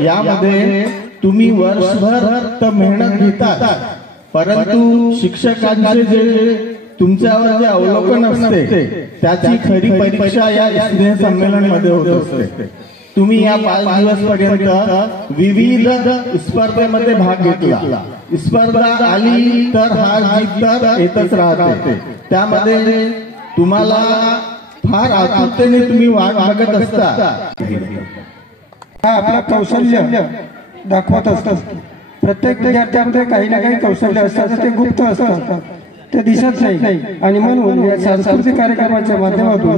यामध्ये तुम्ही वर्षभर तर मेहनत घेता, परंतु शिक्षकांचे जे तुमच्यावर जे अवलोकन असते त्याची खरी परीक्षा या स्नेहसंमेलन मध्ये होत असते। तुम्ही या 5 दिवस पर्यंत विविध स्पर्धेमध्ये भाग घेतला, स्पर्धा आली तर हार जीत तर येतच राहते, त्यामध्ये तुम्हाला फार आतुरतेने तुम्ही वाट बघत असता। हा आपला कौशल्य दाखवत असतात। प्रत्येक विद्यार्थ्यांमध्ये काही ना काही कौशल्य असतात, ते गुप्त असतात, ते दिसत नाही। आणि म्हणून या सांस्कृतिक कार्यक्रमाच्या माध्यमातून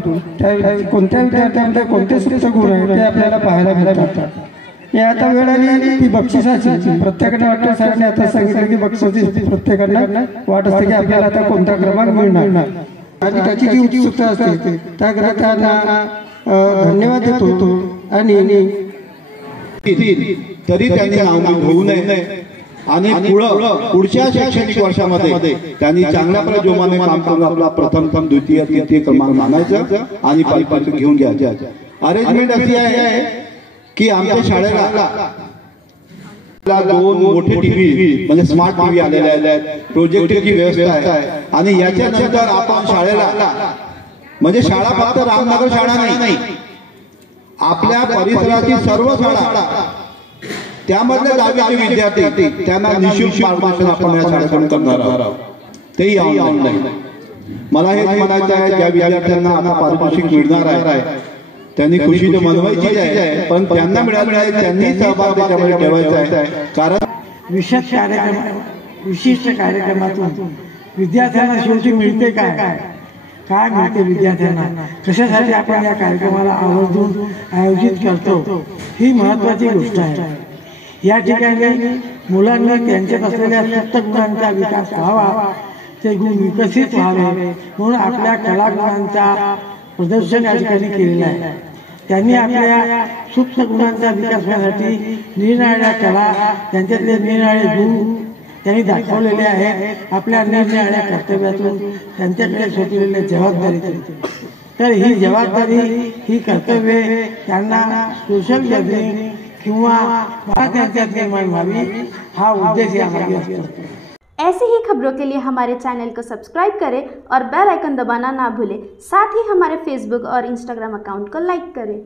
कोणत्या विद्यार्थ्यांमध्ये कोणते सुप्त गुण आहेत ते आपल्याला पाहायला मिळतात। या आता वेळ आली ती बक्षिसाची। प्रत्येकाने वाटतं सरांनी आता सांगितलं की बक्षिसाची प्रत्येकाला वाट असते की आपल्याला आता कोणता क्रमांक मिळणार, आणि त्याची जी उत्सुकता असते त्या ग्राहकांना धन्यवाद देतो। आणि तरी त्यांनी नाव होऊ नये आणि पुढच्या शैक्षणिक वर्षामध्ये त्यांनी चांगल्या प्रकारे जोमाने काम करून आपला प्रथम द्वितीय तृतीय क्रमांक आणायचा आणि पालकांना घेऊन घ्यायचा। अरेंजमेंट अशी आहे की आमच्या शाळेला 2 मोठे टीव्ही म्हणजे स्मार्ट टीव्ही आलेले आहेत, प्रोजेक्टरची व्यवस्था आहे। आणि याच्यानंतर आपण शाळेला म्हणजे शाळा फक्त रामनगर शाळा नाही, आपल्या परिसराची सर्व शाळा त्यामधले 10वीचे विद्यार्थी त्यांना निःशुल्क मार्गदर्शन आपण या शाळेकडून करणार आहोत, तेही ऑनलाईन। मला हे म्हणायचं आहे ज्या विद्यार्थ्यांना आता पारितोषिक मिळणार आहे त्यांनी खुशी तर मनवायची आहे, पण त्यांना मिळाले त्यांनी सहभाग त्याच्यामध्ये ठेवायचा आहे। कारण विशिष्ट कार्यक्रमातून विद्यार्थ्यांना शेवटी मिळते काय मिळते विद्यार्थ्यांना, कशासाठी आपण या कार्यक्रमाला आवर्जून आयोजित करतो, ही महत्त्वाची गोष्ट आहे। या ठिकाणी मुलांना त्यांच्यात असलेल्या सुप्त गुणांचा विकास व्हावा, ते गुण विकसित व्हावे म्हणून आपल्या कला गुणांचा प्रदर्शन या ठिकाणी केलेलं आहे। त्यांनी आपल्या सुप्त गुणांचा विकास होण्यासाठी निरनिराळ्या कला, त्यांच्यातले निरनिराळे गुण त्यांनी दाखवलेले आहेत। आपल्या निरनिराळ्या कर्तव्यातून त्यांच्याकडे सोपलेल्या जबाबदारीतून, तर ही जबाबदारी ही कर्तव्ये त्यांना सोशल गॅदरिंग किंवा त्यांच्यात निर्माण व्हावी, हा उद्देश यामागे असतो। ऐसी ही खबरों के लिए हमारे चैनल को सब्सक्राइब करें और बेल आइकन दबाना ना भूलें। साथ ही हमारे फेसबुक और इंस्टाग्राम अकाउंट को लाइक करें।